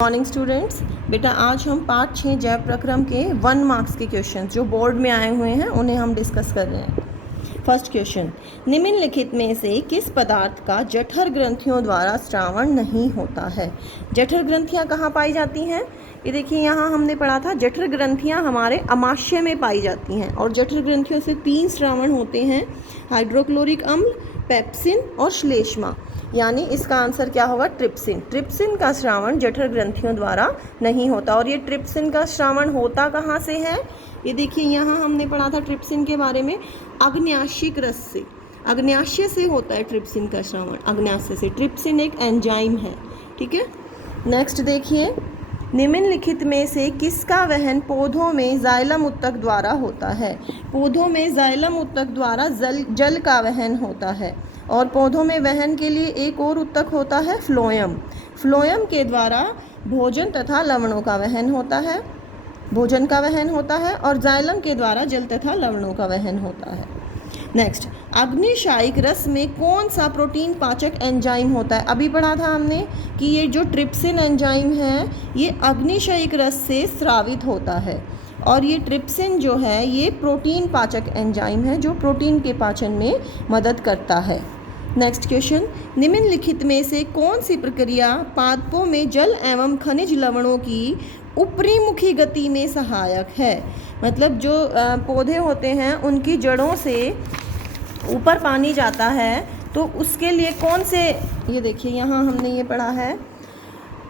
Morning students, बेटा आज हम पार्ट 6 जैव प्रक्रम के 1 मार्क्स के क्वेश्चंस जो बोर्ड में आए हुए हैं उन्हें हम डिस्कस कर रहे हैं। फर्स्ट क्वेश्चन, निम्नलिखित में से किस पदार्थ का जठर ग्रंथियों द्वारा स्रावण नहीं होता है? जठर ग्रंथियां कहाँ पाई जाती हैं? ये देखिए, यहाँ हमने पढ़ा था जठर ग्रंथियां हमारे अमाशय में पाई जाती हैं और जठर ग्रंथियों से 3 स्रावण होते हैं, हाइड्रोक्लोरिक अम्ल, पेप्सिन और श्लेष्मा। यानी इसका आंसर क्या होगा? ट्रिप्सिन। ट्रिप्सिन का स्रावण जठर ग्रंथियों द्वारा नहीं होता। और ये ट्रिप्सिन का स्रावण होता कहाँ से है? ये देखिए, यहाँ हमने पढ़ा था ट्रिप्सिन के बारे में, अग्न्याशिक रस से, अग्न्याशय से होता है ट्रिप्सिन का स्रावण, अग्न्याशय से। ट्रिप्सिन एक एंजाइम है, ठीक है। नेक्स्ट देखिए, निम्नलिखित में से किसका वहन पौधों में जाइलम उत्तक द्वारा होता है? पौधों में जाइलम उत्तक द्वारा जल का वहन होता है और पौधों में वहन के लिए एक और उत्तक होता है, फ्लोएम। फ्लोएम के द्वारा भोजन तथा लवणों का वहन होता है, भोजन का वहन होता है, और जाइलम के द्वारा जल तथा लवणों का वहन होता है। नेक्स्ट, अग्निशायिक रस में कौन सा प्रोटीन पाचक एंजाइम होता है? अभी पढ़ा था हमने कि ये जो ट्रिप्सिन एंजाइम है ये अग्निशायिक रस से स्रावित होता है और ये ट्रिप्सिन जो है ये प्रोटीन पाचक एंजाइम है जो प्रोटीन के पाचन में मदद करता है। नेक्स्ट क्वेश्चन, निम्नलिखित में से कौन सी प्रक्रिया पादपों में जल एवं खनिज लवणों की ऊपरीमुखी गति में सहायक है? मतलब जो पौधे होते हैं उनकी जड़ों से ऊपर पानी जाता है, तो उसके लिए कौन से, ये देखिए यहाँ हमने ये पढ़ा है,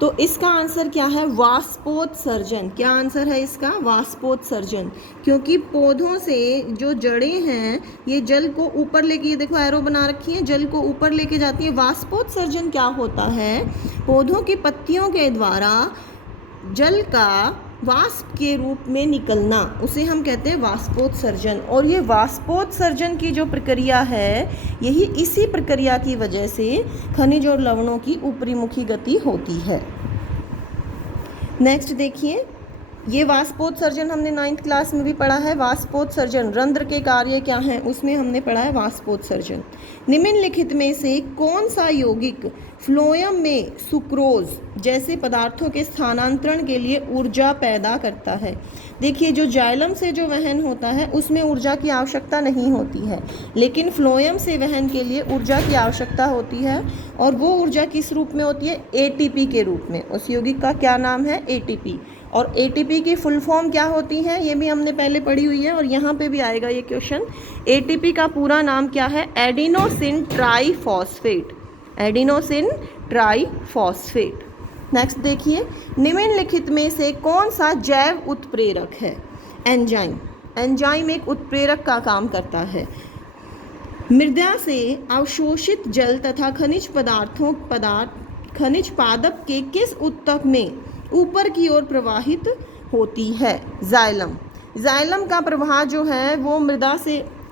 तो इसका आंसर क्या है? वाष्पोत्सर्जन। क्या आंसर है इसका? वाष्पोत्सर्जन। क्योंकि पौधों से जो जड़ें हैं ये जल को ऊपर लेके, ये देखो एरो बना रखी है, जल को ऊपर लेके जाती है। वाष्पोत्सर्जन क्या होता है? पौधों की पत्तियों के द्वारा जल का वाष्प के रूप में निकलना, उसे हम कहते हैं वाष्पोत्सर्जन। और ये वाष्पोत्सर्जन की जो प्रक्रिया है, यही इसी प्रक्रिया की वजह से खनिज और लवणों की ऊपरीमुखी गति होती है। नेक्स्ट देखिए, ये वाष्पोत्सर्जन हमने 9th क्लास में भी पढ़ा है। वाष्पोत्सर्जन रंध्र के कार्य क्या हैं उसमें हमने पढ़ा है वाष्पोत्सर्जन। निम्नलिखित में से कौन सा यौगिक फ्लोएम में सुक्रोज जैसे पदार्थों के स्थानांतरण के लिए ऊर्जा पैदा करता है? देखिए, जो जाइलम से जो वहन होता है उसमें ऊर्जा की आवश्यकता नहीं होती है, लेकिन फ्लोएम से वहन के लिए ऊर्जा की आवश्यकता होती है। और वो ऊर्जा किस रूप में होती है? एटीपी के रूप में। उस यौगिक का क्या नाम है? एटीपी। और एटीपी की फुल फॉर्म क्या होती है ये भी हमने पहले पढ़ी हुई है और यहाँ पे भी आएगा ये क्वेश्चन। एटीपी का पूरा नाम क्या है? Adenosine triphosphate. Adenosine triphosphate. Next देखिए, निम्नलिखित में से कौन सा जैव उत्प्रेरक है? एंजाइम। एंजाइम एक उत्प्रेरक का काम करता है। मृदा से अवशोषित जल तथा खनिज खनिज पादप के किस उत्तक में ऊपर की ओर प्रवाहित होती है? जाइलम। जाइलम का प्रवाह जो है वो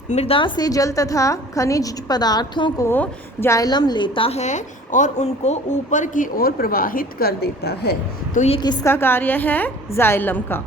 मृदा से जल तथा खनिज पदार्थों को जाइलम लेता है और उनको ऊपर की ओर प्रवाहित कर देता है। तो ये किसका कार्य है? जाइलम का।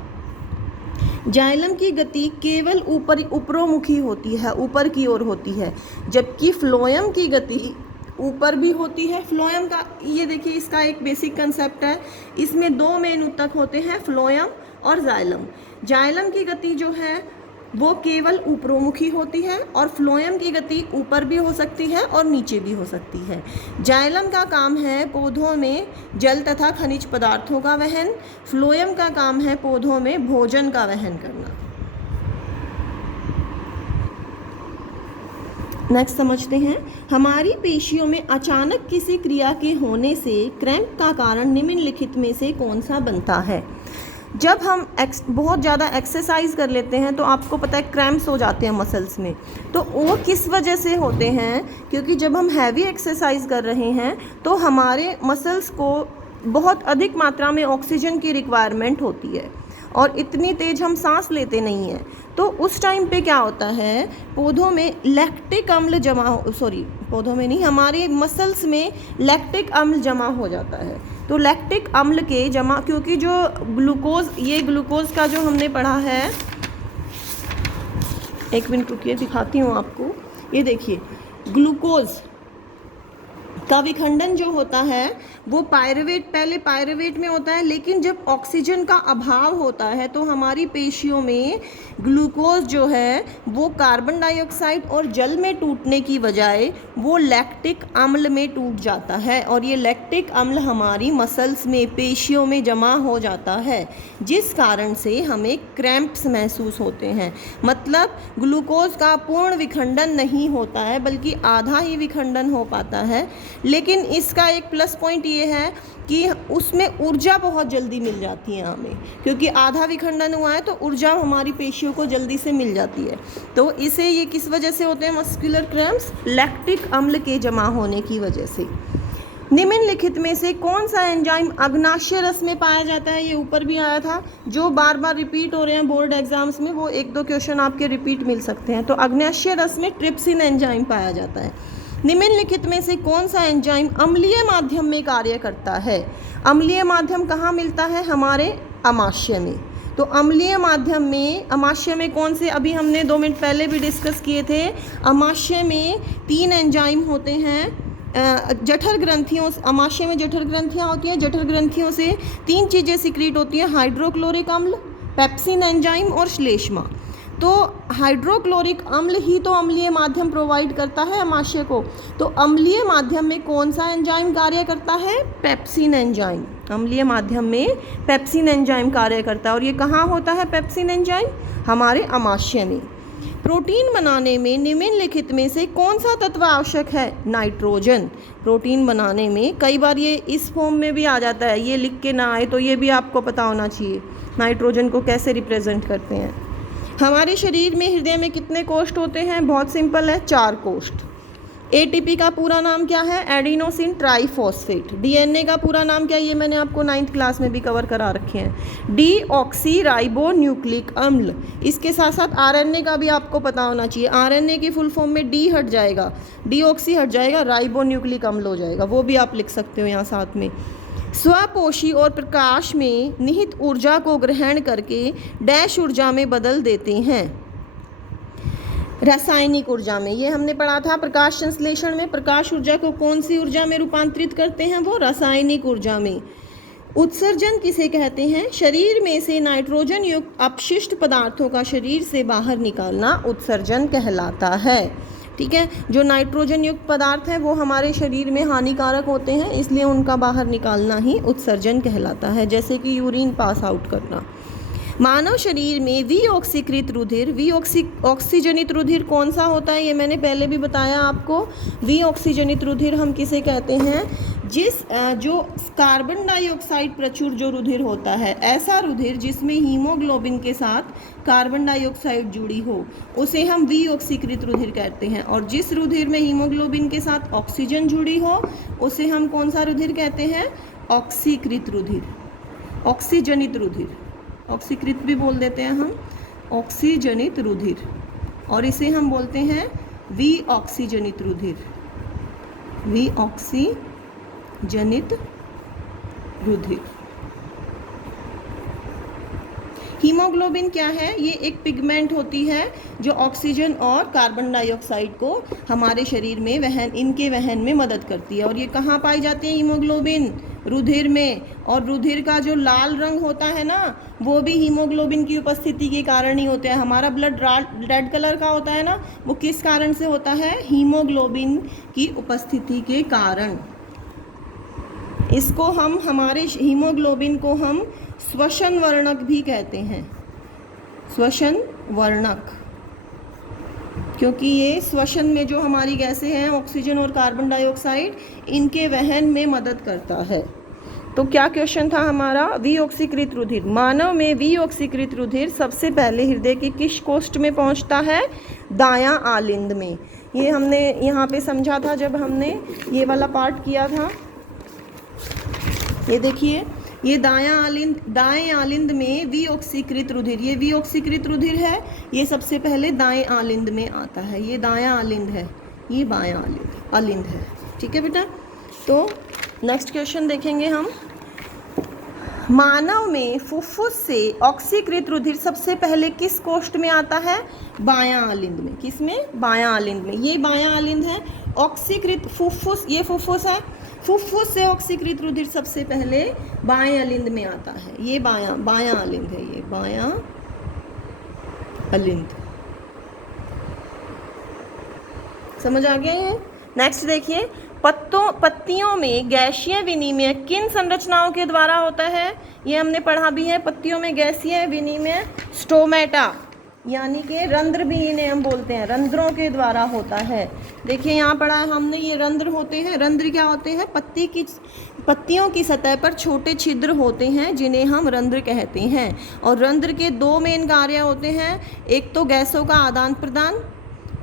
जाइलम की गति केवल ऊपरोमुखी होती है, ऊपर की ओर होती है, जबकि फ्लोएम की गति ऊपर भी होती है। फ्लोएम का ये देखिए, इसका एक बेसिक कंसेप्ट है, इसमें 2 मेन उत्तक होते हैं, फ्लोएम और जाइलम। जाइलम की गति जो है वो केवल ऊपरोमुखी होती है और फ्लोएम की गति ऊपर भी हो सकती है और नीचे भी हो सकती है। जाइलम का काम है पौधों में जल तथा खनिज पदार्थों का वहन, फ्लोएम का काम है पौधों में भोजन का वहन करना। नेक्स्ट समझते हैं, हमारी पेशियों में अचानक किसी क्रिया के होने से क्रैम्प का कारण निम्नलिखित में से कौन सा बनता है? जब हम बहुत ज़्यादा एक्सरसाइज कर लेते हैं तो आपको पता है क्रैम्प्स हो जाते हैं मसल्स में। तो वो किस वजह से होते हैं? क्योंकि जब हम हैवी एक्सरसाइज कर रहे हैं तो हमारे मसल्स को बहुत अधिक मात्रा में ऑक्सीजन की रिक्वायरमेंट होती है और इतनी तेज हम सांस लेते नहीं हैं। तो उस टाइम पे क्या होता है, पौधों में लैक्टिक अम्ल पौधों में नहीं, हमारे मसल्स में लैक्टिक अम्ल जमा हो जाता है। तो लैक्टिक अम्ल के जमा, क्योंकि जो ग्लूकोज, ये ग्लूकोज का जो हमने पढ़ा है, 1 मिनट रुकिए दिखाती हूँ आपको। ये देखिए, ग्लूकोज का विखंडन जो होता है वो पायरुवेट पहले पायरुवेट में होता है, लेकिन जब ऑक्सीजन का अभाव होता है तो हमारी पेशियों में ग्लूकोज जो है वो कार्बन डाइऑक्साइड और जल में टूटने की बजाय वो लैक्टिक अम्ल में टूट जाता है, और ये लैक्टिक अम्ल हमारी मसल्स में, पेशियों में जमा हो जाता है, जिस कारण से हमें क्रैम्प्स महसूस होते हैं। मतलब ग्लूकोज का पूर्ण विखंडन नहीं होता है, बल्कि आधा ही विखंडन हो पाता है। लेकिन इसका एक प्लस पॉइंट ये है कि उसमें ऊर्जा बहुत जल्दी मिल जाती है हमें, क्योंकि आधा विखंडन हुआ है तो ऊर्जा हमारी पेशियों को जल्दी से मिल जाती है। तो इसे ये किस वजह से होते हैं मस्कुलर क्रैम्प्स? लैक्टिक अम्ल के जमा होने की वजह से। निम्नलिखित में से कौन सा एंजाइम अग्नाशय रस में पाया जाता है? ये ऊपर भी आया था, जो बार बार रिपीट हो रहे हैं बोर्ड एग्जाम्स में, वो 1-2 क्वेश्चन आपके रिपीट मिल सकते हैं। तो अग्नाशय रस में ट्रिप्सिन एंजाइम पाया जाता है। निम्नलिखित में से कौन सा एंजाइम अम्लीय माध्यम में कार्य करता है? अम्लीय माध्यम कहाँ मिलता है? हमारे अमाशय में। तो अम्लीय माध्यम में, अमाशय में कौन से, अभी हमने 2 मिनट पहले भी डिस्कस किए थे। अमाशय में 3 एंजाइम होते हैं। जठर ग्रंथियों, अमाशय में जठर ग्रंथियाँ होती हैं, जठर ग्रंथियों से 3 चीज़ें सिक्रीट होती हैं, हाइड्रोक्लोरिक अम्ल, पेप्सिन एंजाइम और श्लेष्मा। तो हाइड्रोक्लोरिक अम्ल ही तो अम्लीय माध्यम प्रोवाइड करता है अमाशय को। तो अम्लीय माध्यम में कौन सा एंजाइम कार्य करता है? Pepsin enzyme. अम्लीय माध्यम में पेप्सिन एंजाइम कार्य करता है, और ये कहाँ होता है पेप्सिन एंजाइम? हमारे अमाशय में। प्रोटीन बनाने में निम्नलिखित में से कौन सा तत्व आवश्यक है? नाइट्रोजन। प्रोटीन बनाने में कई बार ये इस फॉर्म में भी आ जाता है, ये लिख के ना आए तो ये भी आपको पता होना चाहिए नाइट्रोजन को कैसे रिप्रेजेंट करते हैं। हमारे शरीर में, हृदय में कितने कोष्ठ होते हैं? बहुत सिंपल है, 4 कोष्ठ। एटीपी का पूरा नाम क्या है? Adenosine triphosphate. डीएनए का पूरा नाम क्या है? ये मैंने आपको 9th क्लास में भी कवर करा रखे हैं, डीऑक्सी राइबो न्यूक्लिक अम्ल। इसके साथ साथ आरएनए का भी आपको पता होना चाहिए। आरएनए की फुल फॉर्म में डी हट जाएगा, डीऑक्सी हट जाएगा, राइबो न्यूक्लिक अम्ल हो जाएगा, वो भी आप लिख सकते हो यहाँ साथ में। स्वपोषी और प्रकाश में निहित ऊर्जा को ग्रहण करके डैश ऊर्जा में बदल देते हैं, रासायनिक ऊर्जा में। ये हमने पढ़ा था प्रकाश संश्लेषण में। प्रकाश ऊर्जा को कौन सी ऊर्जा में रूपांतरित करते हैं? वो रासायनिक ऊर्जा में। उत्सर्जन किसे कहते हैं? शरीर में से नाइट्रोजन युक्त अपशिष्ट पदार्थों का शरीर से बाहर निकालना उत्सर्जन कहलाता है। ठीक है, जो नाइट्रोजन युक्त पदार्थ हैं वो हमारे शरीर में हानिकारक होते हैं, इसलिए उनका बाहर निकालना ही उत्सर्जन कहलाता है, जैसे कि यूरिन पास आउट करना। मानव शरीर में विऑक्सीकृत रुधिर, ऑक्सीजनित रुधिर कौन सा होता है? ये मैंने पहले भी बताया आपको। विऑक्सीजनित रुधिर हम किसे कहते हैं? जो कार्बन डाइऑक्साइड प्रचुर जो रुधिर होता है, ऐसा रुधिर जिसमें हीमोग्लोबिन के साथ कार्बन डाइऑक्साइड जुड़ी हो, उसे हम विऑक्सीकृत रुधिर कहते हैं। और जिस रुधिर में हीमोग्लोबिन के साथ ऑक्सीजन जुड़ी हो, उसे हम कौन सा रुधिर कहते हैं? ऑक्सीकृत रुधिर, ऑक्सीजनित रुधिर। ऑक्सीकृत भी बोल देते हैं हम, ऑक्सीजनित रुधिर, और इसे हम बोलते हैं विऑक्सीजनित रुधिर, विऑक्सीजनित रुधिर। हीमोग्लोबिन क्या है? ये एक पिगमेंट होती है जो ऑक्सीजन और कार्बन डाइऑक्साइड को हमारे शरीर में इनके वहन में मदद करती है। और ये कहाँ पाई जाती है हीमोग्लोबिन? रुधिर में। और रुधिर का जो लाल रंग होता है ना, वो भी हीमोग्लोबिन की उपस्थिति के कारण ही होता है। हमारा ब्लड रेड कलर का होता है ना, वो किस कारण से होता है? हीमोग्लोबिन की उपस्थिति के कारण। इसको हम, हमारे हीमोग्लोबिन को हम श्वसन वर्णक भी कहते हैं, श्वसन वर्णक, क्योंकि ये श्वसन में जो हमारी गैसें हैं, ऑक्सीजन और कार्बन डाइऑक्साइड, इनके वहन में मदद करता है। तो क्या क्वेश्चन था हमारा? विऑक्सीकृत रुधिर। मानव में विऑक्सीकृत रुधिर सबसे पहले हृदय के किस कोष्ठ में पहुंचता है? दायां आलिंद में। ये हमने यहाँ पे समझा था जब हमने ये वाला पार्ट किया था। ये देखिए, ये दाएं आलिंद में विऑक्सीकृत रुधिर, ये विऑक्सीकृत रुधिर है, ये सबसे पहले दाएं आलिंद में आता है। ये दायां आलिंद है, ये बायां आलिंद है। ठीक है बेटा, तो नेक्स्ट क्वेश्चन देखेंगे हम। मानव में फुफ्फुस से ऑक्सीकृत रुधिर सबसे पहले किस कोष्ठ में आता है? बायां आलिंद में। किस में? बायां आलिंद में। ये बायां आलिंद है। ऑक्सीकृत फुफ्फुस, ये फुफ्फुस है। फुफ्फुस से ऑक्सीकृत रुधिर सबसे पहले बाएं अलिंद में आता है। ये बायां अलिंद है, ये बायां अलिंद। समझ आ गया ये? नेक्स्ट देखिए, पत्तियों में गैसीय विनिमय किन संरचनाओं के द्वारा होता है? ये हमने पढ़ा भी है। पत्तियों में गैसीय विनिमय स्टोमेटा यानी कि रंध्र भी इन्हें हम बोलते हैं, रंध्रों के द्वारा होता है। देखिए यहाँ पढ़ा है हमने, ये रंध्र होते हैं। रंध्र क्या होते हैं? पत्तियों की सतह पर छोटे छिद्र होते हैं जिन्हें हम रंध्र कहते हैं। और रंध्र के दो मेन कार्य होते हैं, एक तो गैसों का आदान प्रदान,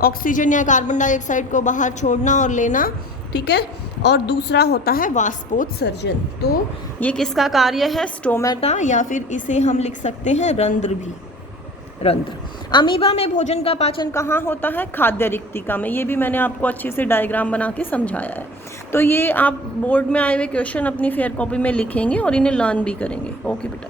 ऑक्सीजन या कार्बन डाइऑक्साइड को बाहर छोड़ना और लेना, ठीक है, और दूसरा होता है वाष्पोत्सर्जन। तो ये किसका कार्य है? स्टोमेटा, या फिर इसे हम लिख सकते हैं रंध्र भी, रंध्र। अमीबा में भोजन का पाचन कहाँ होता है? खाद्य रिक्तिका में। ये भी मैंने आपको अच्छे से डायग्राम बना के समझाया है। तो ये आप बोर्ड में आए हुए क्वेश्चन अपनी फेयर कॉपी में लिखेंगे और इन्हें लर्न भी करेंगे। ओके बेटा।